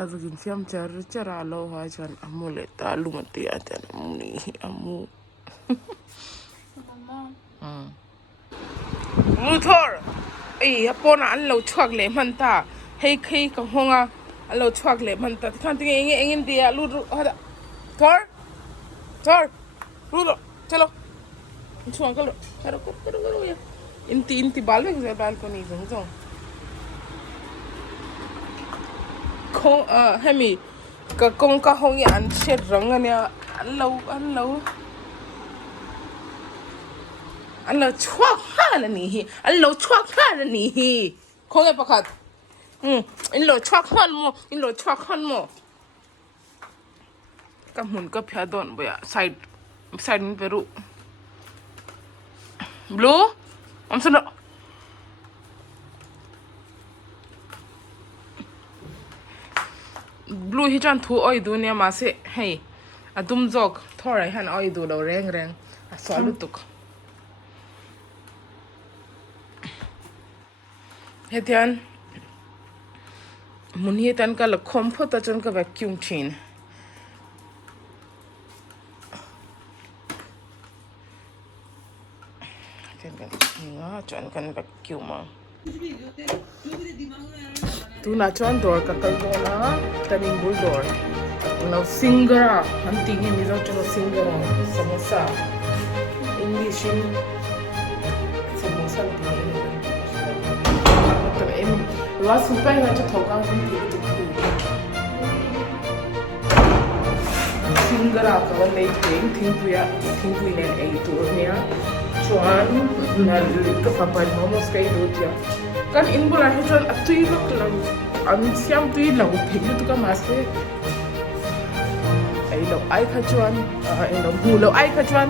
azugin siam chara lo ha chan amule ta lumati atan amuni amu Luthor ai apona an lo chuak le man ta hei khei ka honga an lo chuak le man ta khan ti engin dia lu hada thor lu chalo chuang ka lo karo ya inti bal me ze balcony jong jong khong hemi ka kong ka hong ya an shet rang ania an lo chuak ha la ni hi an lo chuak ha la ni hi khong e pakhat in lo chuak han mo ka mun ka phya don boya side min peru blue am sana blue hi chan thu oi du ne ma se hey adum jok thorai han oi du lo reng a salu tuk hetian mun hi tan ka la khom pho ta chan ka vacuum thin ten kan nga chan kan vacuum ma tu na chan door ka kal do na taning bul door no singara hunting in Mizo chano singara samosa English in samosa to em la super na cha thoka kun ti tu singara ka wan nei thing pu ne ai tu nia chuan na ka fa pa momos kai do tia kan in bula he chuan atui lok lang an siam tui lo phek tu ka ma se ai lo ai kha chuan ai lo hu lo ai kha chuan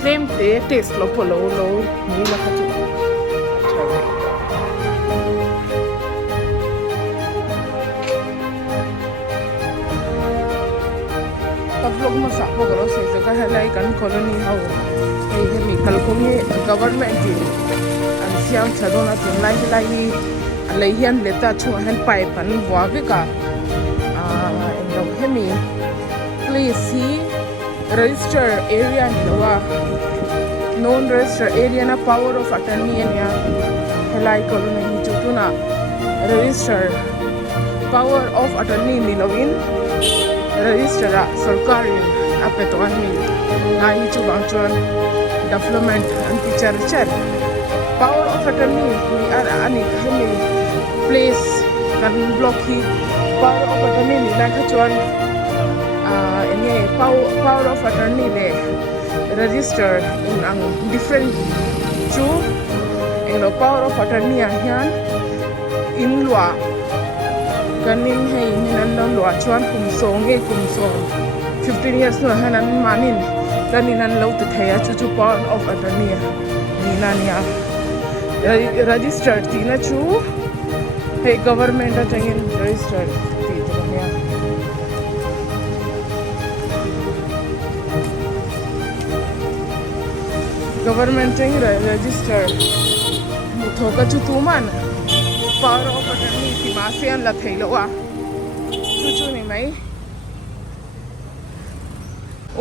claim te test lo polo lo ni la kha chu ka vlog ma sa ko ro se ka halai kan colony hau ai he mi kal ko ni government ji an siam chadona tin lai alai hian leta chu han pai pan wa ve ka lo hemi please see register area ni lawa non register area na power of attorney ania helai colony hi chu tuna register power of attorney ni lawin register sarkari apeton mi na hi chu bang chuan development anti char power of attorney we are ani hemi place kan block hi power of attorney ni na kha chuan enge power of attorney le register in ang different chu englo power of attorney hian in lwa kanin hei nan lo lwa chuan kum song 15 years no hanan manin kanin nan lo te thaya chu power of attorney ni na nia registered ti na chu hey government a changin registered ti to nia government chang registered thoka chu tu man power of attorney ti ma se an la thailo wa chu ni mai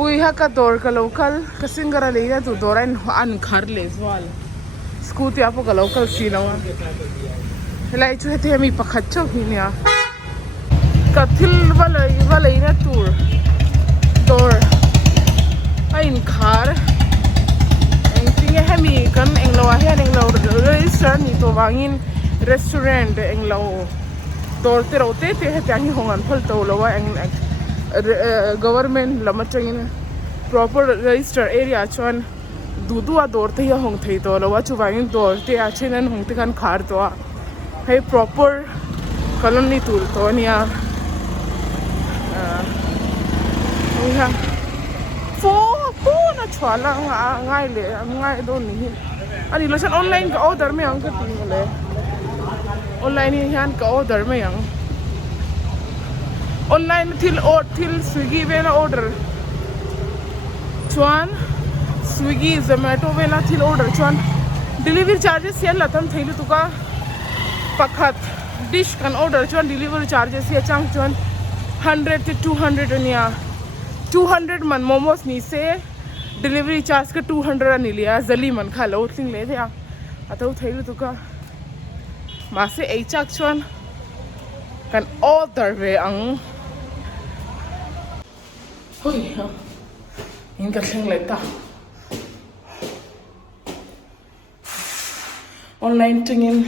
ui ha ka dor ka local ka singara leina tu doran an khar le zwal scooty apo ka local si lawa helai chu hete mi pakhat chu hinia ka thil walai na tur dor ain khar eng tinge hemi kan englo hian englo register ni to wangin restaurant englo dor te rote te hete angi hongan phal to lawa eng government lama changin proper register area chuan dudu a dor te ya hong thei to lawa chu wangin dor te a chinan hong te kan khar to hey proper colony tur to nia ha fo na chwala ngai le ngai do ni ani lo chan online ka order me ang ka ting le online ni han ka order me ang online till swiggy vela order chuan swiggy zomato vela til order chuan delivery charges yan latam theilu tuka pakhat dish kan order chuan delivery charges hi chang chuan 100 to 200 ania 200 man momos ni se delivery charge ka 200 ani lia zali man kha lo tling le thea atau thailu tu ka ma se ei chak chuan kan order ve ang hoi in ka tling le ta online tingin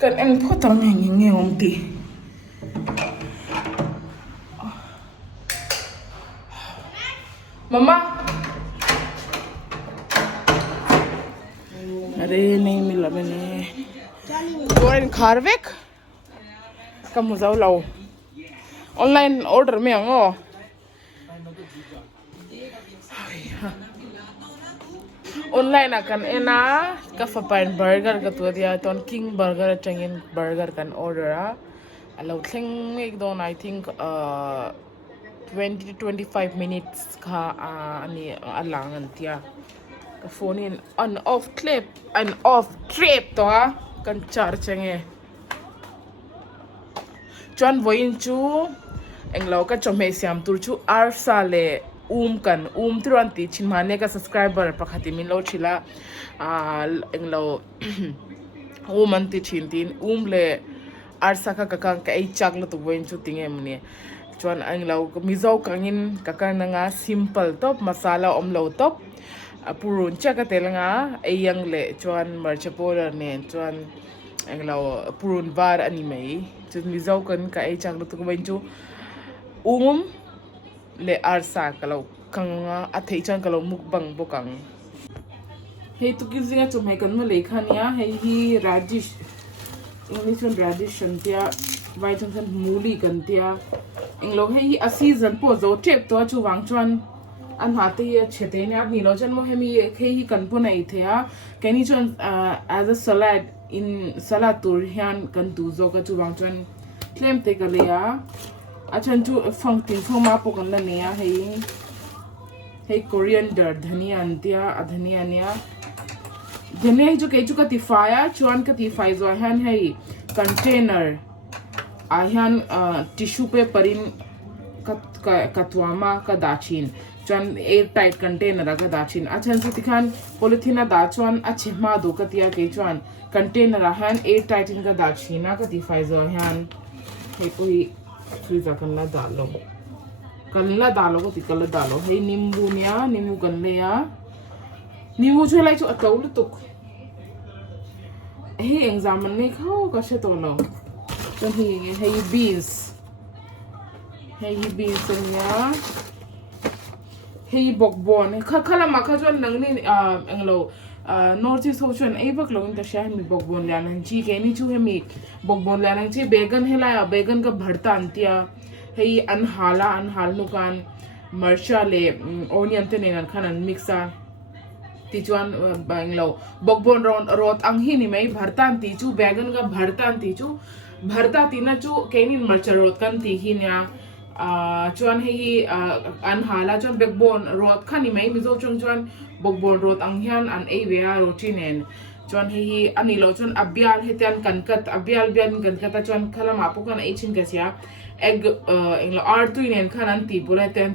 kan en photang nge om ti mama अरे नहीं मिला मैंने Dawr in khar vek kam muzau lau online order me ango online akan ena ka fapan burger ka tu dia ton king burger changin burger kan order a alo thleng ek don I think 20 to 25 minutes ka ani alang an tia ka phone in on off clip and off trip to ha kan char change chuan voin chu englo ka chome siam tur chu arsa le kan turan ti chinmane ka subscriber pakhati min lo thila englo man ti chin tin le arsa ka kakang ka ei chak lo tu voin chu tinge mne chuan englo mizo kangin kakanga simple top masala omlo top purun chaka telanga eyang le chuan marchapora ne chuan englo purun var ani mai chu mizo kan ka ei chak lo tu voin chu le arsa kalau kanga athei chan kalau mukbang bokang hei tu kizinga chum he kan ma lekhania hei hi radish english one radish antia white and muli kan tia englo hei a season po zo tep to chu wang chuan an ha te ye chete nya ni lo chan mo hemi hei hi kan po nai thea kani chuan as a salad in salad tur hian kan tu zo ka chu wang chuan claim te ka le ya achan chu phong tin phong ma po kan la ne ya hei coriander dhania antia adhania nia dhania ju ke chu ka tifaya chuan ka tifai zo han hei container a hian tissue paper in katwama ka dachin chuan air tight container ka dachin achan chu tikhan polythene da chuan a chhma do ka tia ke chuan container a han air tight in ka dachina ka tifai zo han hei pui freezer kan la dalo ko ti kala dalo hei nimbu nia nimbu kan le ya nimbu chu lai chu atau lu tuk hei exam ne khao ka she to lo kan hei beans nia hei bokbon khala ma kha chuan nang ni englo north east ocean ei bak lo in ta sha mi bokbon la nang chi ke ni chu hemi bokbon la nang chi began hela began ka bharta antia hei an hal nu kan marcha le onion te nen khan an mixa ti chuan banglo bokbon rot ang hi ni mai bhartan ti chu began ka bhartan ti chu bharta ti na chu kenin marcha rot kan ti hi nya chuan hei an hala chuan backbone rot khani mai mizo chuan bokbon rot ang hian an ei vea rotinen chuan hei ani lo chuan abial hetian kan kat abial kan kata chuan khala ma pu kan ei chin ka sia egg englo r2 nen khan an ti pula ten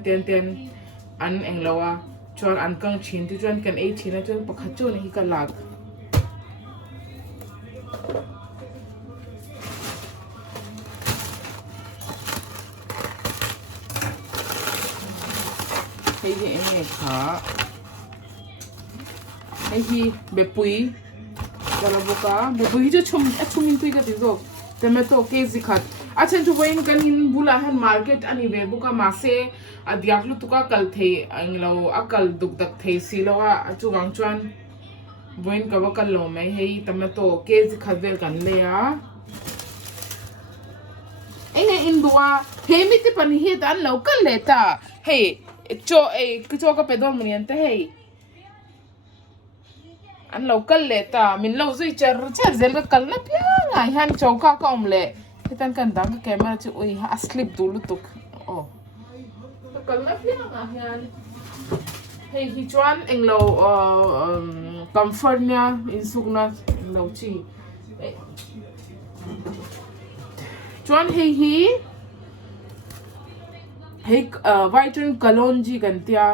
an englowa chuan an kang chin ti chuan kan ei china chuan pakha chu ni ka lag hei enge kha hei bepui kala boka bepui jo chumin tui ka ti zo tomato kezi khat achan chu boin kan in bula han market ani be buka ma se adiak lu tuka kal the anglo akal duk dak the silowa achu wang chuan boin ka ba kal lo mai hei tomato kezi khat vel kan le ya enge in bua he mi te pani he dan lo kan le ta hei cho ka pedon munian te hei an local le ta min lo zui char zel ka kal na pya ngai han chauka ka omle hitan kan dang ka camera chu oi ha slip dulu tuk oh ka kal na pya ngai han hei hi chuan englo comfort nya insukna lo chi chuan hei Whiten Kalonji kan tia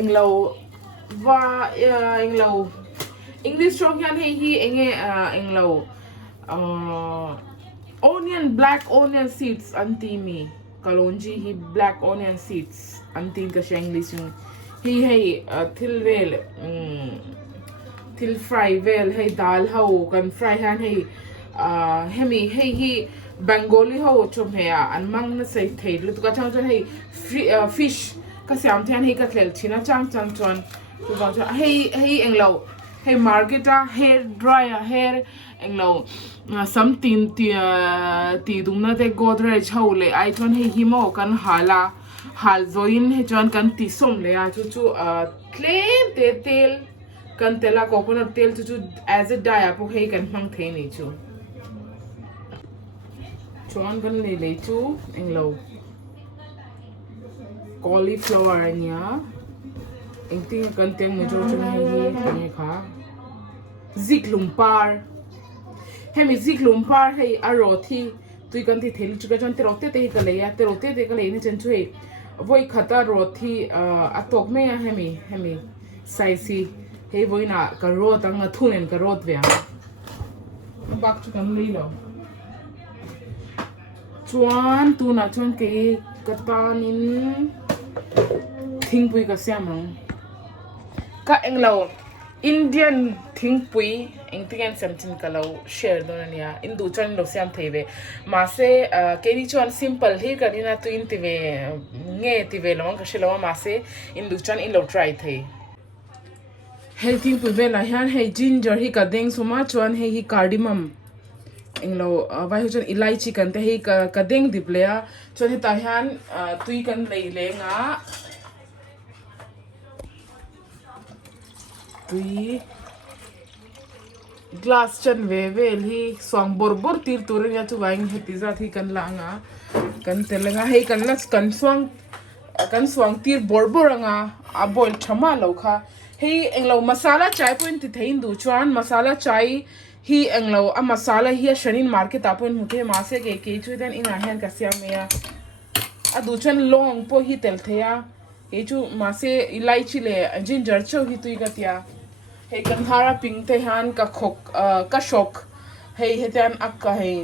englo va englo English strong yan hei enge englo onion black onion seeds anti mi Kalonji hi black onion seeds anti ka English yung hei thilvel thil fry vel hei dal ho kan fry han hei hemi hei Bengali ho chom hea an mang na say thei lu ka chang chon hei fish ka siam thian hei ka thlel china chang chang chon tu ba cha hei englo hei market a hair dryer hair englo something ti dum na te godrej ho le ai chon hei himo kan hala hal zoin he chon kan ti som le a chu claim te tel kan tela coconut tel chu as a dye apo hei kan mang thei ni chu chuan kan le chu englo cauliflower ania engting kan teng mo chu hei kha ziklumpar hemi ziklumpar hei arothi tui kan ti theli chu ka jon te rote te ka le ya te rote te ka le ni chen chu hei voi khata rothi atok me ya hemi saisi hei voi na ka rot ang thunen ka rot ve bak chu kan le lo chuan tu na chuan ke katanin thingpui ka siamang ka englo Indian thingpui engtian samchin kalau share donania indu chan lo siam thebe ma se keri chuan simple hi karina tu intive nge tive lo ka shelo ma se indu chan in lo try the healthy pu vela hian hei ginger hi ka deng suma chuan hei hi cardamom englo vai hu chon ilaichi kan te hei ka deng diplea chon he ta hian tui kan lei lenga tui glass chan vel hi swang bor tir tur ya chu waing heti za thi kan la nga kan telenga hei kan las kan swang tir bor anga a boil thama lo kha hei englo masala chai point ti thein du chuan masala chai hi englo a masala hi shanin market apon muthe ma se ke chu den ina hen ka sia meya a du chen long po hi tel theya he chu ma se ilaichi le ginger cho hi tui ka tia he kan hara ping te han ka khok ka shok hei hetian akka hei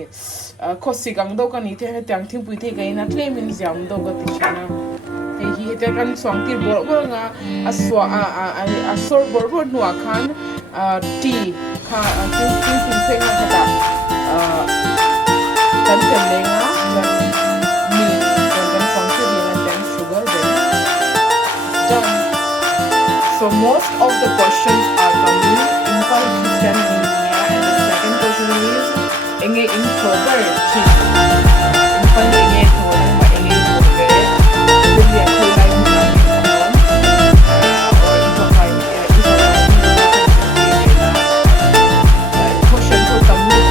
khosi gang do ka ni the hetiang thing pui the gaina tlemin jam do ka ti chana hei hi hetian kan swang tir bor nga aswa a sor bor nuwa khan tea kha tin fe nga ta kan telenga mi kan swang tir ni dan sugar then so most of the questions are coming in for Christian India and the second question is enge introvert in for enge thoran ba enge introvert will be a cool life or question to tamu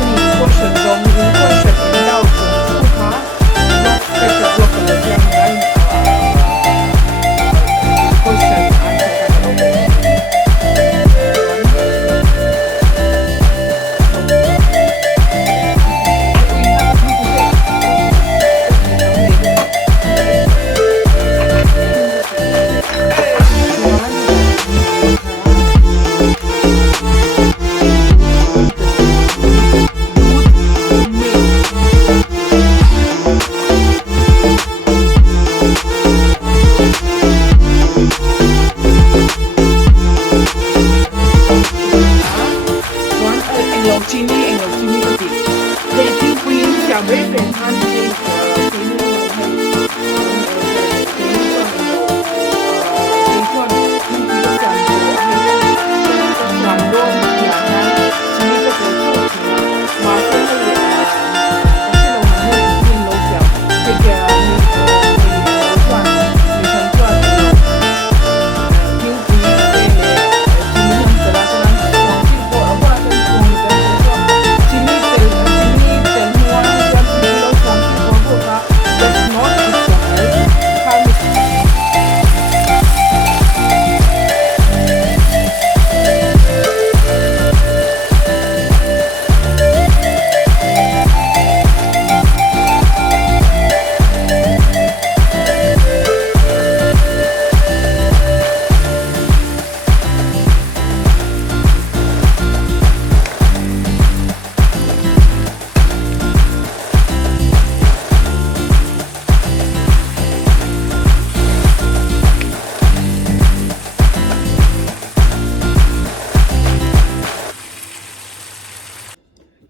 any question dong question in doubt ha not special local exam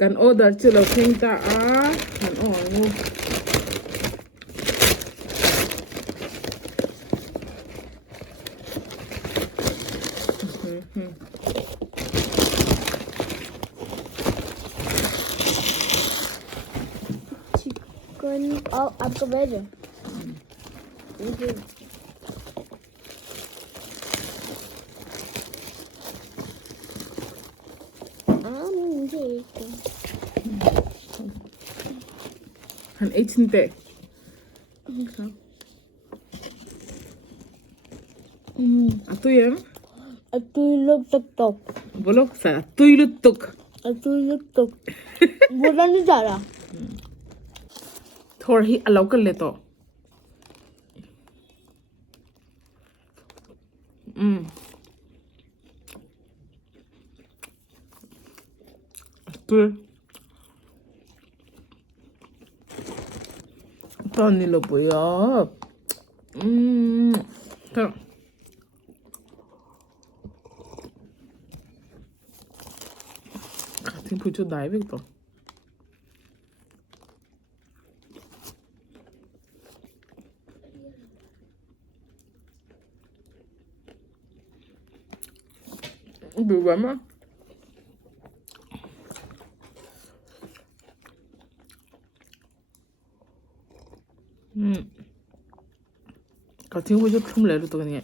Kan order chilo pingta kan ngu. Chicken और आपका वेज है मुझे Han 18 te. Atuyen? Atul तक Bolok sa tuylutuk. Atul तक बोला नहीं जा रहा Thor hi alaw ka leto. Atuy. ito nilo po ya. Ito. Ating po ito diving to. Berubah mah. 같은 거 좀 내려 또 그냥.